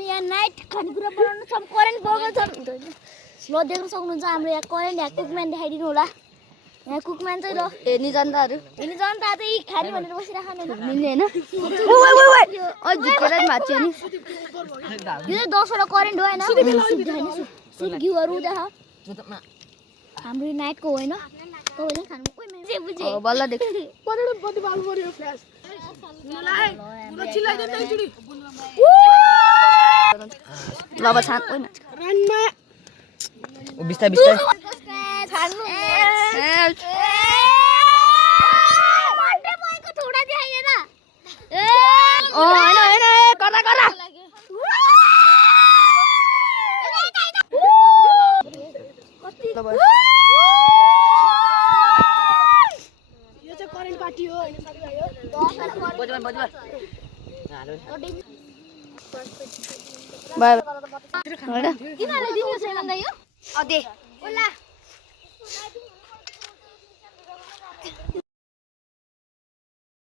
हामी यहाँ नाइट खानेकुरा बनाउनु छौँ करेन्ट बगाउनु छौँ ल देख्न सक्नुहुन्छ हाम्रो यहाँ करेन्ट यहाँ कुकम्यान देखाइदिनु होला यहाँ कुकम्यान चाहिँ ल हेर्ने जनताहरू चाहिँ खाने भनेर बसिराख्नु मिल्ने होइन झुकेर भाँच्यो नि यो चाहिँ 10 वटा करेन्ट हो होइन सुट घिउहरू देख हाम्रो नाइटको होइन तपाईँले खानु बल्ल देख्छ ल अब छान बिस्तारै बिस्तारै यो चाहिँ करेन्ट पार्टी हो हैन साथीभाइ बाई किन दिनु छैन यो अदे ओला